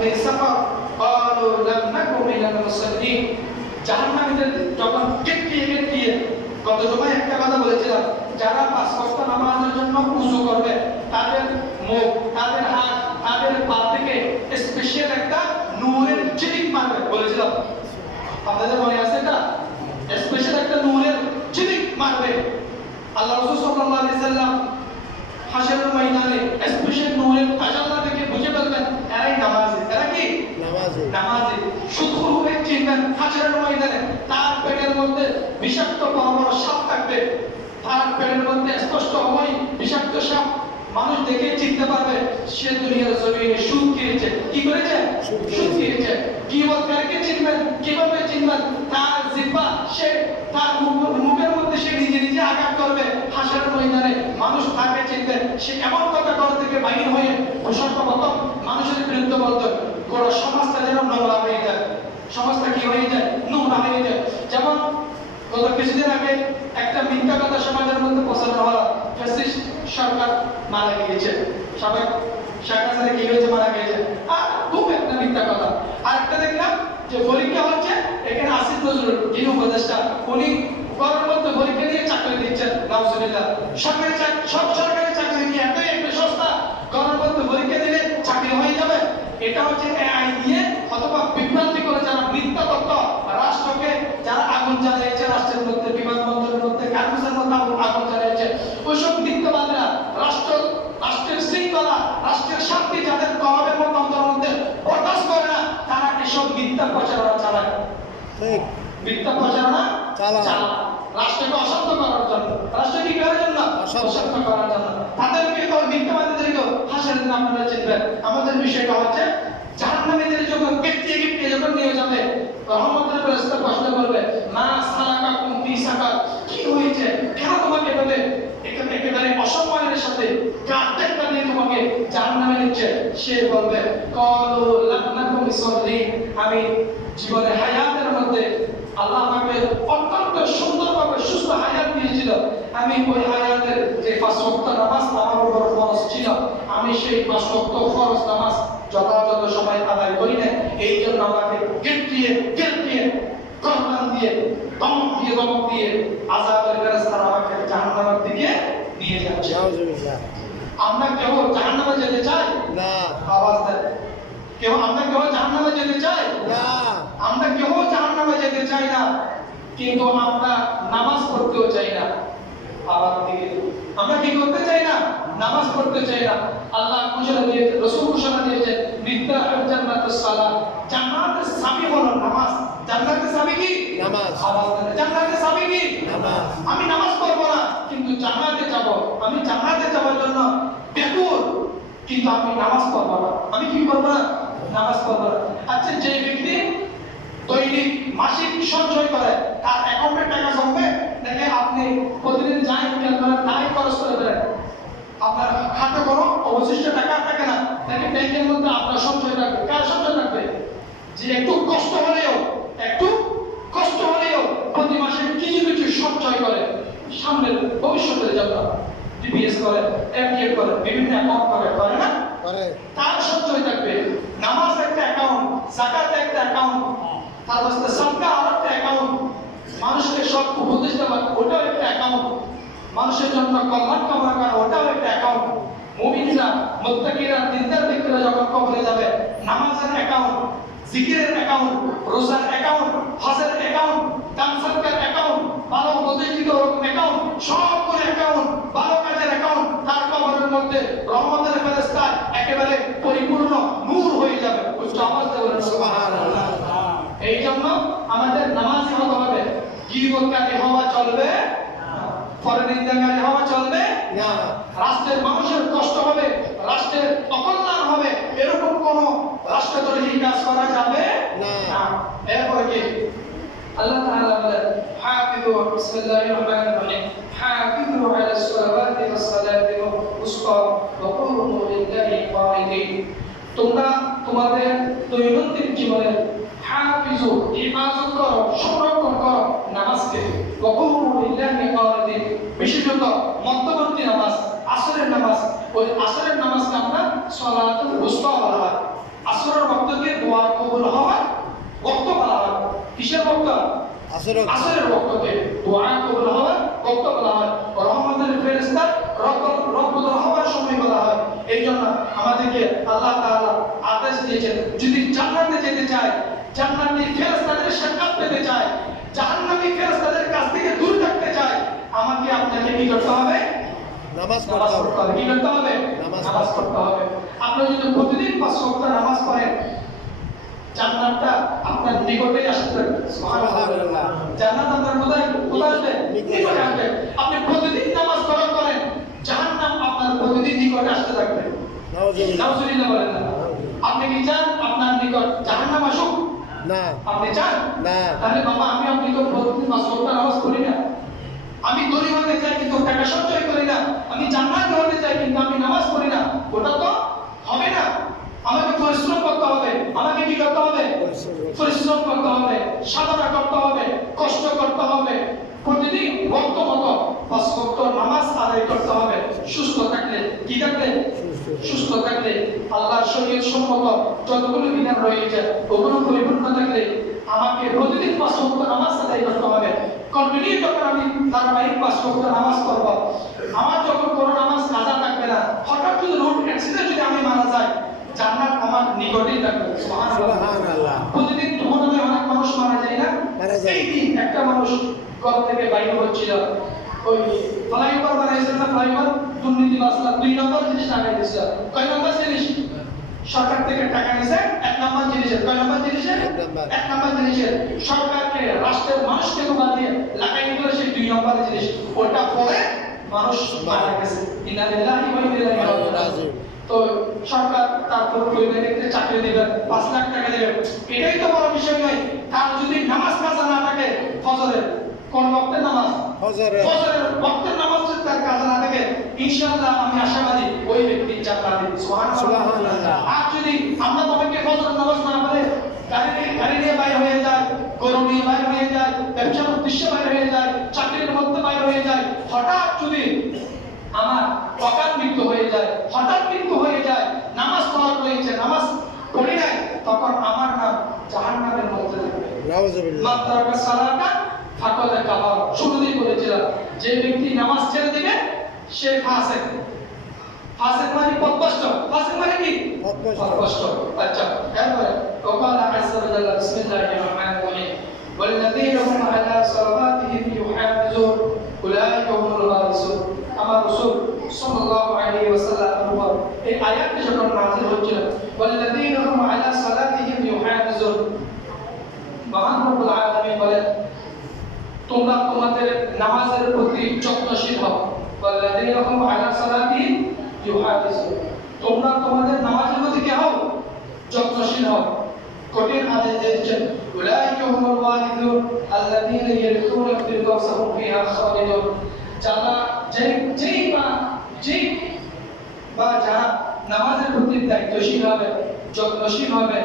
في سفر قالوا لم نكن من المصلين জাহান্নামীদের যখন কেটে গত জমায় একটা কথা বলেছিলাম, যারা 5 ওয়াক্ত নামাজের জন্য ওযু করবে তাদের মুখ, তাদের হাত, তাদের পা থেকে স্পেশাল একটা নূরের ঝিলিক মারবে বলেছিলাম। আপনাদের মনে আছে এটা? স্পেশাল একটা নূরের ঝিলিক মারবে। আল্লাহ রাসূল সাল্লাল্লাহু আলাইহি সাল্লাম হাশরের ময়দানে স্পেশাল নূরের তাজাল্লা থেকে বুঝে ফেলবেন এরাই নামাজি। এরা কি? নামাজি। শুধুভাবে চিনবেন হাশরের ময়দানে তার পেটের মধ্যে বিষাক্ত বড় বড় সাপ থাকবে, তার পেটের মধ্যে স্পষ্ট হবেই বিষাক্ত সাপ, মানুষ দেখে চিনতে পারবে সে দুনিয়ার জমিনে সুদ খেয়েছে। কি করেছে? সুদ খেয়েছে। গীবতকারীকে চিনবেন কিভাবে? চিনবেন তার জিহ্বা, সে তার মুখের মধ্যে সে নিজে নিজে আঘাত করবে। হাসরের ময়দানে মানুষ তাকে চিনবে, সে এমন কথা ঘর থেকে বাইর হয়ে সর্বপ্রথম মানুষের বিরুদ্ধে বলতো, গোটা সমাজটা যেন নোংরা হয়ে যায়। সমাজটা কি হয়ে যায়? নোংরা হয়ে যায়। যেমন গত কিছুদিন আগে একটা মিথ্যা কথা সমাজের মধ্যে প্রচার হওয়া, ফ্যাসিস্ট সরকার মারা গিয়েছে, সাবেক শেখ হাসিনা কি হয়েছে? মারা গিয়েছে। আর খুব একটা মিথ্যা কথা। আরেকটা দেখলাম যে পরীক্ষা হচ্ছে, এখানে আসিফ নজরুল যিনি উপদেষ্টা, উনি ঘরের মধ্যে পরীক্ষা দিয়ে চাকরি দিচ্ছেন। নাউজুবিল্লাহ। সব সরকারি চাকরি কি এতই একটা সস্তা? ঘরের মধ্যে পরীক্ষা দিলে চাকরি হয়ে যাবে? এটা হচ্ছে এআই দিয়ে অথবা বিভ্রান্তি করে যারা মিথ্যা তথ্য রাষ্ট্রকে, যারা আগুন জ্বালিয়েছে রাষ্ট্রের মধ্যে, বিমানবন্দরের মধ্যে, কারখানার মধ্যে আগুন জ্বালিয়েছে, ওইসব মিথ্যাবাদীরা রাষ্ট্রের শৃঙ্খলা, রাষ্ট্রের শান্তি যাদের কলমের মতো অন্তরের মধ্যে বরদাস্ত করে না, তারা এসব মিথ্যা প্রচারণা চালায়। মিথ্যা প্রচারণা চালায় রাষ্ট্রকে অশান্ত করার জন্য। রাষ্ট্র কি করার জন্য? অশান্ত করার জন্য। তাদেরকে মিথ্যাবাদীদেরকে হাসরের দিন আপনারা চিনবেন। আমাদের বিষয়টা হচ্ছে জাহান্নামীদের যখন কেটে যখন নিয়ে যাবে, রহমতের ফেরেশতা প্রশ্ন করবে, মা সালাকাকুম ফি সাকার, কি হয়েছে, কেন তোমাকে এভাবে একেবারে অসম্মানের সাথে গাড় নিয়ে তোমাকে জাহান্নামে নিচ্ছে? সে বলবে, ক্বালু লাম নাকুম মুসাল্লিন, আমি জীবনে হায়াতের মধ্যে আল্লাহ আমাকে অত্যন্ত সুন্দরভাবে সুস্থ হায়াত দিয়েছিল, আমি ওই হায়াতের যে 5 ওয়াক্ত নামাজ আমার উপর ফরজ ছিল, আমি সেই 5 ওয়াক্ত ফরজ নামাজ যথাযথ সময় আদায় করি না, এই জন্য আমাকে গেটিয়ে গর্দান দিয়ে ধমক দিয়ে আযাবের ফেরেশতারা আমাকে জাহান্নামের দিকে নিয়ে যাচ্ছে। আমরা কেউ জাহান্নামে যেতে চাই না? আওয়াজ দেন। আমরা কেউ জাহান্নামে যেতে চাই না? আমরা কেউ জাহান্নামে যেতে চাই না, কিন্তু আমরা নামাজ পড়তেও চাই না। আবার দিকে আমরা কি করতে চাই না? নামাজ পড়তে চাই না। আল্লাহ ঘোষণা দিয়েছে, রাসূল ঘোষণা দিয়েছে, মিফতাহুল জান্নাতুস সালাত, জান্নাতের চাবি হলো নামাজ। জান্নাতের চাবি কি? নামাজ। আওয়াজ দেন। জান্নাতের চাবি কি? নামাজ। আমি নামাজ পড়ব না কিন্তু জান্নাতে যাব, আমি জান্নাতে যাওয়ার জন্য ব্যাকুল, কিন্তু আমি নামাজ পড়ব না। আমি কি করব না? নামাজ পড়ব না। আচ্ছা, যে ব্যক্তি দৈনিক মাসিক সঞ্চয় করে, তার অ্যাকাউন্টে টাকা জমবে নাকি আপনি প্রতিদিন যাই তাই খরচ করে দেন? আপনার খাতে কোনো অবশিষ্ট টাকা থাকে না নাকি ব্যাংকের মধ্যে আপনার সঞ্চয় থাকবে? কার সঞ্চয় থাকবে? যে একটু কষ্ট হলেও প্রতি মাসে কিছু সঞ্চয় করে সামনের ভবিষ্যতের জন্য, ডিপিএস করে, এফডিএ করে, বিভিন্ন অ্যাকাউন্ট করে না? তার সঞ্চয় থাকবে। নামাজ একটা অ্যাকাউন্ট, যাকাত একটা অ্যাকাউন্ট, তারপর সাদকা আরেকটা অ্যাকাউন্ট, মানুষকে সব উপদেশ দেওয়া ওটাও একটা অ্যাকাউন্ট, মানুষের জন্য কল্যাণ কামনা করা ওটাও একটা অ্যাকাউন্ট। মুমিনরা, মুত্তাকিরা, দিনদার ব্যক্তিরা যখন কবরে যাবে, নামাজের অ্যাকাউন্ট, জিকিরের অ্যাকাউন্ট, রোজার অ্যাকাউন্ট, হজের অ্যাকাউন্ট, দান সদকার অ্যাকাউন্ট, ভালো প্রতিষ্ঠিত অ্যাকাউন্ট, সবগুলো অ্যাকাউন্ট, ভালো কাজের অ্যাকাউন্ট, তার কবরের মধ্যে রহমতের ফেরেশতা একেবারে পরিপূর্ণ নূর হয়ে যাবে। উচ্চ আওয়াজ দিয়ে বলেন সুবহানাল্লাহ। এই জন্য আমাদের নামাজি হতে হবে। গীবতকারী হওয়া চলবে না, পরনিন্দাকারী হওয়া চলবে না, রাষ্ট্রের মানুষের কষ্ট হবে, রাষ্ট্রের অকল্যাণ হবে, এরকম কোন রাষ্ট্রদ্রোহী কাজ করা যাবে না। এরপরে কি আল্লাহ তাআলা বলেন, হাফিযু বিসমিল্লাহির রহমানির রহিম, হাফিযু আলাস সালাওয়াতি ওয়াস সালাতিল উসতা ওয়া কুমু লিল্লাহি কানিতিন। তোমরা তোমাদের দৈনন্দিন জীবনের হাফিজু, হিফাজত করো, সংরক্ষণ করো নামাজকে। ওয়া কুমু লিল্লাহি কানিতিন, বিশেষত মধ্যবর্তী নামাজ, আসরের নামাজ, ওই আসরের নামাজকে আমরা সালাতুল উসতা বলা হয়। আসরের ওয়াক্ত আসরের ওয়াক্তকে দোয়া কবুল হওয়ার ওয়াক্ত বলা হয়, রহমতের ফেরেশতা রব্বুল হওয়ার সময় বলা হয়। এই জন্য আমাদেরকে আল্লাহ তাআলা আদেশ দিয়েছেন, যদি জান্নাতে যেতে চায়, জান্নাতি ফেরেশতাদের সাক্ষাৎ পেতে চায়, জাহান্নামী ফেরেশতাদের কাছ থেকে দূরে থাকতে চায়, আমাকে আপনাকে কি করতে হবে? নামাজ পড়তে হবে। কি করতে হবে? নামাজ পড়তে হবে। আপনি যদি প্রতিদিন 5 ওয়াক্ত নামাজ পড়েন, জান্নাতটা আপনার নিকটেই আসবে। সুবহানাল্লাহ। জান্নাত আপনার কোথায় আসবে? নিকটে আসবে। আপনি প্রতিদিন নামাজ করেন, জাহান্নাম আপনার প্রতিদিন নিকটে আসতে থাকবে। নাউজুবিল্লাহ বলেন না। আপনি কি চান আপনার নিকট জাহান্নাম আসুক? না। আপনি চান? না। তাহলে বাবা আমি আপনি তো প্রতিদিন 5 ওয়াক্ত নামাজ পড়ি না। আমি গরিব হতে চাই কিন্তু টাকা সঞ্চয় করি না। আমি জান্নাতি হতে চাই কিন্তু আমি নামাজ পড়ি না। ওটা তো হবে না। আমাকে পরিশ্রম করতে হবে। আমাকে কি করতে হবে? পরিশ্রম করতে হবে, সাধনা করতে হবে, কষ্ট করতে হবে। প্রতিদিন ওয়াক্ত মতো 5 ওয়াক্ত নামাজ আদায় করতে হবে। সুস্থ থাকলে কি থাকলে? সুস্থ থাকলে আল্লাহর শরীয়ত সম্মত যতগুলো বিধান রয়েছে ওগুলো পরিপূর্ণ থাকলে আমাকে প্রতিদিন 5 ওয়াক্ত নামাজ আদায় করতে হবে। কন্টিনিউ যখন আমি ধারাবাহিক 5 ওয়াক্ত নামাজ করব, আমার যখন কোনো নামাজ কাজা থাকবে না, হঠাৎ যদি রোড অ্যাক্সিডেন্ট যদি আমি মারা যাই, জান্নাত আমার নিকটেই থাকবে। সুবহানাল্লাহ। প্রতিদিন দুর্ঘটনায় অনেক মানুষ মারা যায় না? এই দিন একটা মানুষ ঘর থেকে বাইরে হচ্ছিল, ওই ফ্লাইওভার বানাইছে না, ফ্লাইওভার দুর্নীতি মাসলা 2 নম্বর জিনিস লাগাই দিয়েছে। কয় নম্বর জিনিস? সরকার থেকে টাকা নিছে 1 নম্বর জিনিসের। কয় নম্বর জিনিসের? 1 নম্বর জিনিসের। সরকারকে, রাষ্ট্রের মানুষকে তো বাদ দিয়ে লাগাই দিল সেই 2 নম্বর জিনিস। ওটা পরে মানুষ মারা গেছে। ইন্না লিল্লাহি ওয়া ইন্না ইলাইহি রাজিউন। তো সরকার তারপর পরিবারকে চাকরি দিবে, 5 লাখ টাকা দিবে। এটাই তো বড় বিষয় নয়। তার যদি নামাজ কাজা না থাকে, ফজরের কোন ওয়াক্তের নামাজ? ফজরের ওয়াক্তের নামাজ যদি তার কাজা না থাকে, ইনশাআল্লাহ আমি আশাবাদী ওই ব্যক্তি জান্নাতে। সুবহানাল্লাহ। আর যদি আমরা তোমাকে ফজরের নামাজ না পড়ে গাড়ি নিয়ে বাইরে হয়ে যায়, গরু নিয়ে বাইরে হয়ে যায়, ব্যবসার উদ্দেশ্যে বাইরে হয়ে যায়, চাকরির মধ্যে বাইরে হয়ে যায়, হঠাৎ যদি আমার অকাল মৃত্যু হয়ে যায়, হঠাৎ মৃত্যু হয়ে যায়, নামাজ পড়া রয়েছে, নামাজ পড়ি নাই, তখন আমার নাম জাহান্নামের মধ্যে থাকবে। নাউযুবিল্লাহ। মাত্রাকা সালাতা ফাকাদ কাফার। শুরুতেই বলেছিলাম, যে ব্যক্তি নামাজ ছেড়ে দিবে সে ফাসিক। ফাসিক মানে পথভ্রষ্ট। ফাসিক মানে কি? পথভ্রষ্ট। আচ্ছা, এরপরে ওয়াকালা আযজা ওয়া জাল্লা বিসমিল্লাহির রহমানির রহিম ওয়াল্লাযীনা হুম আলা সালাওয়াতিহিম ইউহাফিজুন উলাইকা হুমুল ওয়ারিসুন। আমার রাসূল সাল্লাল্লাহু আলাইহি ওয়াসাল্লামের উপর এই আয়াতটি যখন নাযিল হচ্ছিল, ওয়াল্লাযীনা হুম আলা সালাতিহিম ইউহাফিজুন, মহান রব্বুল আলামিন বলেন তোমরা তোমাদের নামাজের প্রতি যত্নশীল হও। ওয়াল্লাযীনা হুম আলা সালাতিহিম ইউহাফিজুন, তোমরা তোমাদের নামাজের প্রতি কি হও? যত্নশীল হও। কঠিন আদেশ দিয়েছেন, উলাইকা হুমুল ওয়ারিসুন আল্লাযীনা ইয়ারithuna ফিরদাউসা হুম ফিহা খালিদুন। যারা যেই বা যারা নামাজের প্রতি দায়িত্বশীল হবে, যত্নশীল হবে,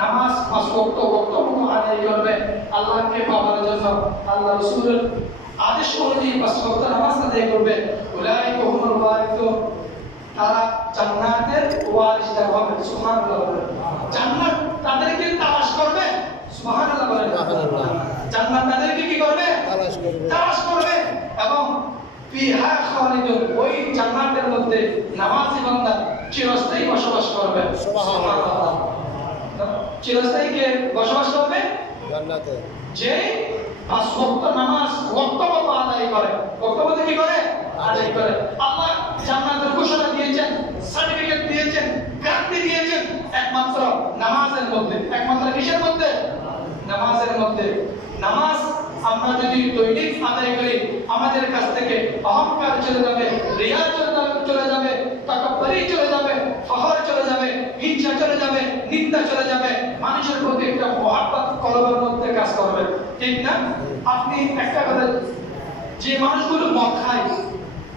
নামাজ 5 ওয়াক্ত আদায় করবে, আল্লাহকে পাওয়ার জন্য আল্লাহ রাসূলের আদেশ অনুযায়ী 5 ওয়াক্ত নামাজ আদায় করবে, উলাইকা হুমুল ওয়ারিসুন, তারা জান্নাতের ওয়ারিসদার হবে। সুবহানাল্লাহ। জান্নাত তাদেরকে তালাশ করবে। সুবহানাল্লাহ বলেন। জান্নাত তাদেরকে কি করবে? তালাশ করবে এবং ফিহা খালিদুন, ওই জান্নাতের মধ্যে নামাজি বান্দা চিরস্থায়ী বসবাস করবে। সুবহানাল্লাহ। চিরস্থায়ী কে বসবাস করবে? জান্নাতে। যে 5 ওয়াক্ত নামাজ ওয়াক্তমত আদায় করে। ওয়াক্তমত কি করে? আদায় করে। আল্লাহ জান্নাতের ঘোষণা দিয়েছেন, সার্টিফিকেট দিয়েছেন, গ্যারান্টি দিয়েছেন একমাত্র নামাজের মধ্যে। একমাত্র কিসের মধ্যে? নামাজের মধ্যে। নামাজ আমরা যদি দৈনিক আদায় করি, আমাদের কাছ থেকে অহংকার চলে যাবে, রিয়া চলে যাবে, তাকাব্বুরি চলে যাবে, ফখর চলে যাবে, হিংসা চলে যাবে, নিন্দা চলে যাবে, মানুষের প্রতি একটা মহব্বত কলবের মধ্যে কাজ করবে। ঠিক না? আপনি একটা কথা, যে মানুষগুলো মদ খায়,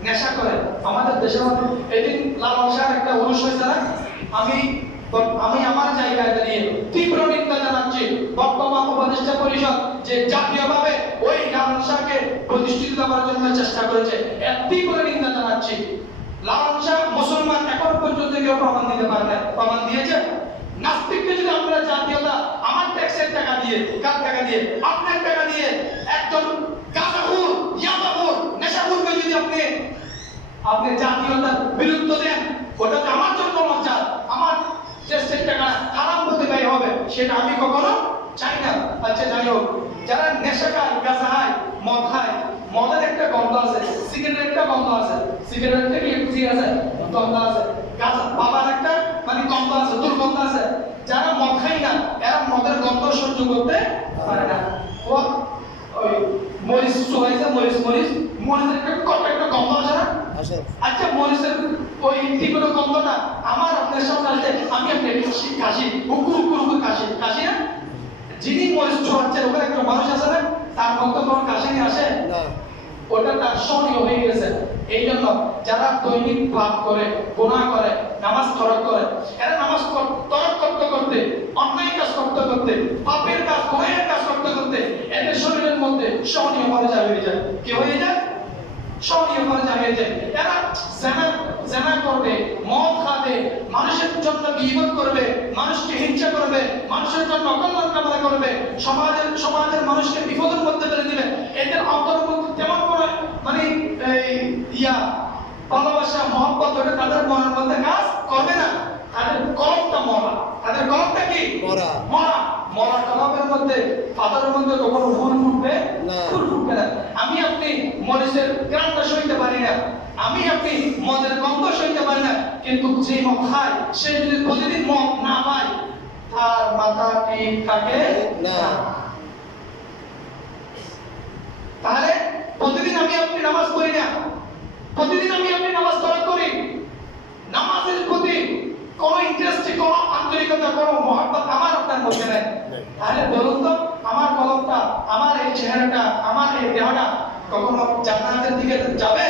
নেশা করে, আমাদের দেশের মধ্যে এদিন লালন শাহর একটা অনুষ্ঠান হয়েছে না? আমি আমার জায়গায় দাঁড়িয়ে তীব্র নিন্দা জানাচ্ছি বর্তমান উপদেষ্টা পরিষদ যে জাতীয়ভাবে ওই লালন শাহকে প্রতিষ্ঠিত করার জন্য চেষ্টা করেছে, এর তীব্র নিন্দা জানাচ্ছি। লালন শাহ মুসলমান এখন পর্যন্ত কেউ প্রমাণ দিতে পারে না। প্রমাণ দিয়েছে? নাস্তিককে যদি আমরা জাতীয়তা আমার ট্যাক্সের টাকা দিয়ে, কার টাকা দিয়ে? আপনার টাকা দিয়ে আপনি জাতীয়তার বিরুদ্ধে দেন, ওটা যে আমার জন্য লজ্জা, আমার চেষ্টের টাকা হারাম হতে ব্যয় হবে, সেটা আমি কখনো চাই না। আচ্ছা যাই হোক, যারা নেশা খায়, গাঁজা খায়, মদ খায়, মদের একটা গন্ধ আছে, সিগারেটের একটা গন্ধ আছে, সিগারেট থেকে কি আছে, গন্ধ আছে, গাঁজা বাবার একটা মানে গন্ধ আছে, দুর্গন্ধ আছে। যারা মদ খায় না, এরা মদের গন্ধ সহ্য করতে পারে না। ও ওই মরিচ চুলাইছে, মরিচের একটা গন্ধ আছে না? আচ্ছা মরিচের ওই তীব্র গন্ধ না আমার আপনার সামনে আসলে আমি আপনি কাশি হুকুর কাশি না? যিনি মরিচ ছোঁয়াচ্ছেন ওখানে একটা মানুষ আছে না, তার মধ্যে কোনো কাশি আসে না, ওটা তার সহনীয় হয়ে গেছে। এই জন্য যারা দৈনিক পাপ করে, গুনাহ করে, নামাজ তরক করে, এরা নামাজ তরক করতে করতে, অন্যায় কাজ করতে করতে, পাপের কাজ, গুনাহের কাজ করতে করতে এদের শরীরের মধ্যে সহনীয় পর্যায় হয়ে যায়। কি হয়ে যায়? সহনীয় পর্যায় হয়ে যায়। এরা জানা করবে, মদ খাবে, মানুষের জন্য গীবত করবে, মানুষকে হিংসা করবে, মানুষের জন্য অকল্যাণ কামনা করবে, সমাজের মানুষকে বিপদের মধ্যে ফেলে দিবে। এদের অন্তর্ভুক্ত তেমন করে মানে ভালোবাসা, মহব্বত ওটা তাদের মনের মধ্যে কাজ করবে না। তাদের কলমটা মরা। তাদের কলমটা কি? মরা কলমের মধ্যে, পাথরের মধ্যে কখনো ফুল ফুটবে না, ফুল ফুটবে না। আমি আপনি মরিচের গ্রানটা সইতে পারি না, আমি আপনি মদের গন্ধ সইতে পারি না, কিন্তু যে মদ খায় সে যদি প্রতিদিন মদ না পায়, তার মাথা ঠিক থাকে না। তাহলে প্রতিদিন আমি আপনি নামাজ পড়ি না, প্রতিদিন আমি আপনি নামাজ তরক করি, নামাজের প্রতি কোনো ইন্টারেস্ট, কোনো আন্তরিকতা, কোনো মহব্বত আমার আপনার মধ্যে নেই, তাহলে বলুন তো আমার কলমটা, আমার এই চেহারাটা, আমার এই দেহটা কখনো জান্নাতের দিকে যাবে?